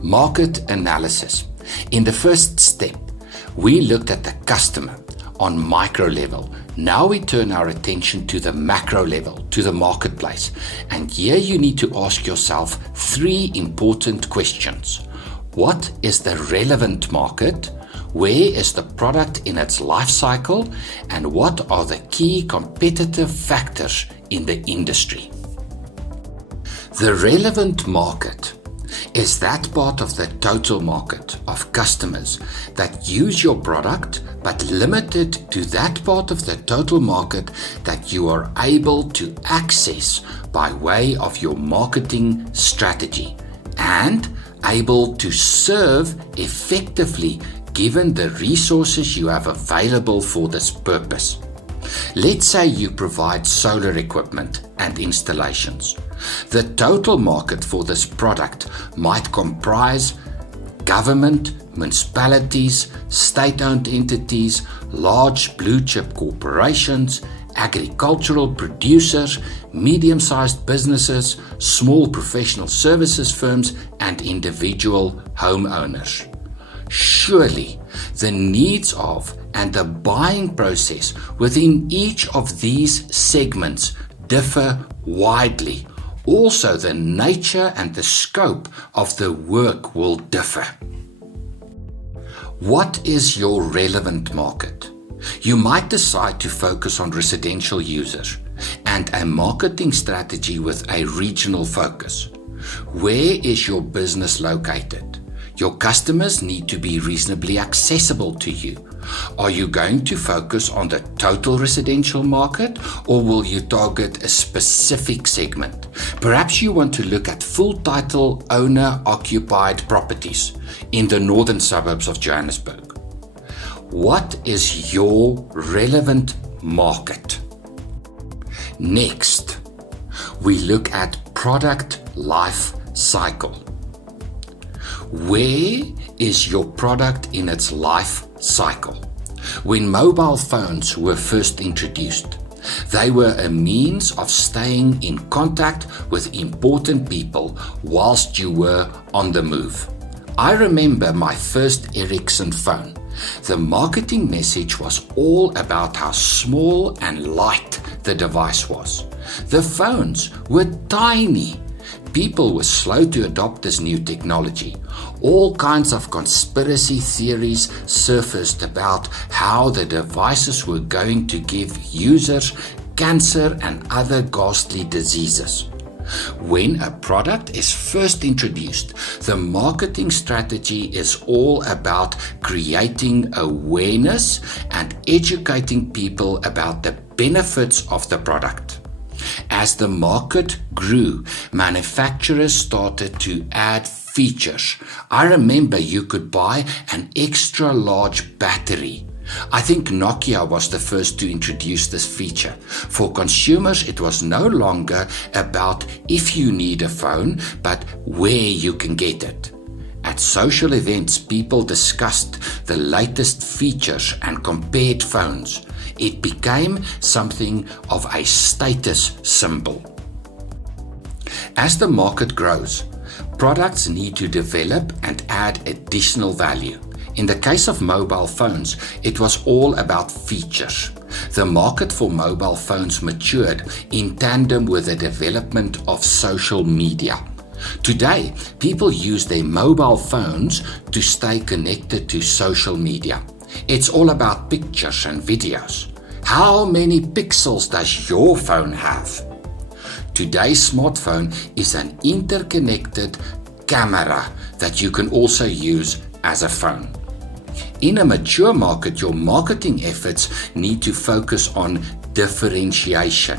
Market analysis. In the first step, we looked at the customer on micro level. Now we turn our attention to the macro level, to the marketplace. And here you need to ask yourself 3 important questions. What is the relevant market? Where is the product in its life cycle? And what are the key competitive factors in the industry? The relevant market is that part of the total market of customers that use your product, but limited to that part of the total market that you are able to access by way of your marketing strategy and able to serve effectively given the resources you have available for this purpose. Let's say you provide solar equipment and installations. The total market for this product might comprise government, municipalities, state-owned entities, large blue-chip corporations, agricultural producers, medium-sized businesses, small professional services firms, and individual homeowners. Surely, the needs of and the buying process within each of these segments differ widely. Also, the nature and the scope of the work will differ. What is your relevant market? You might decide to focus on residential users and a marketing strategy with a regional focus. Where is your business located? Your customers need to be reasonably accessible to you. Are you going to focus on the total residential market, or will you target a specific segment? Perhaps you want to look at full-title owner-occupied properties in the northern suburbs of Johannesburg. What is your relevant market? Next, we look at product life cycle. Where is your product in its life cycle? When mobile phones were first introduced, they were a means of staying in contact with important people whilst you were on the move. I remember my first Ericsson phone. The marketing message was all about how small and light the device was. The phones were tiny. People were slow to adopt this new technology. All kinds of conspiracy theories surfaced about how the devices were going to give users cancer and other ghastly diseases. When a product is first introduced, the marketing strategy is all about creating awareness and educating people about the benefits of the product. As the market grew, manufacturers started to add features. I remember you could buy an extra large battery. I think Nokia was the first to introduce this feature. For consumers, it was no longer about if you need a phone, but where you can get it. At social events, people discussed the latest features and compared phones. It became something of a status symbol. As the market grows, products need to develop and add additional value. In the case of mobile phones, it was all about features. The market for mobile phones matured in tandem with the development of social media. Today, people use their mobile phones to stay connected to social media. It's all about pictures and videos. How many pixels does your phone have? Today's smartphone is an interconnected camera that you can also use as a phone. In a mature market, your marketing efforts need to focus on differentiation.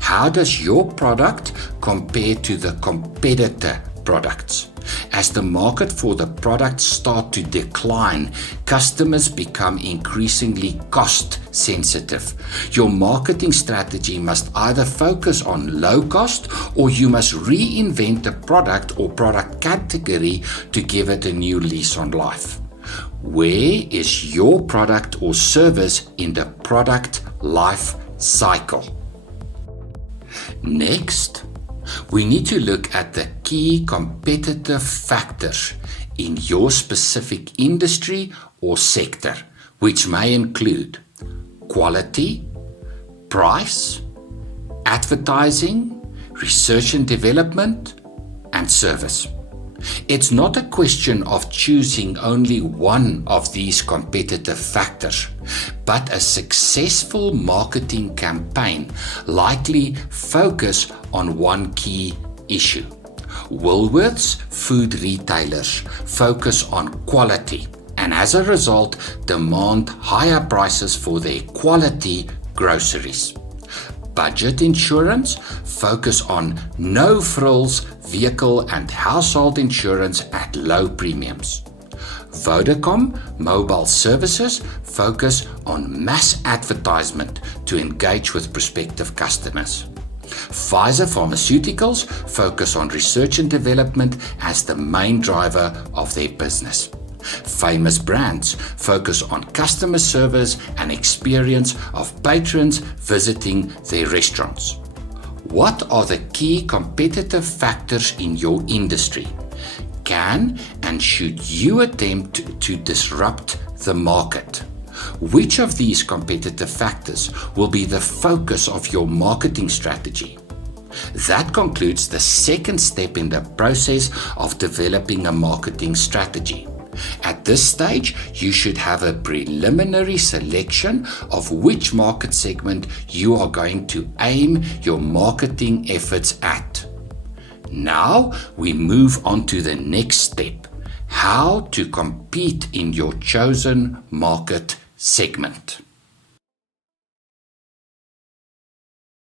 How does your product compare to the competitor products? As the market for the products start to decline, customers become increasingly cost sensitive. Your marketing strategy must either focus on low cost, or you must reinvent the product or product category to give it a new lease on life. Where is your product or service in the product life cycle? Next, We need to look at the key competitive factors in your specific industry or sector, which may include quality, price, advertising, research and development, and service. It's not a question of choosing only one of these competitive factors, but a successful marketing campaign likely focus on one key issue. Woolworths food retailers focus on quality and as a result demand higher prices for their quality groceries. Budget insurance focus on no-frills vehicle and household insurance at low premiums. Vodacom mobile services focus on mass advertisement to engage with prospective customers. Pfizer Pharmaceuticals focus on research and development as the main driver of their business. Famous brands focus on customer service and experience of patrons visiting their restaurants. What are the key competitive factors in your industry? Can and should you attempt to disrupt the market? Which of these competitive factors will be the focus of your marketing strategy? That concludes the second step in the process of developing a marketing strategy. At this stage, you should have a preliminary selection of which market segment you are going to aim your marketing efforts at. Now we move on to the next step, how to compete in your chosen market segment.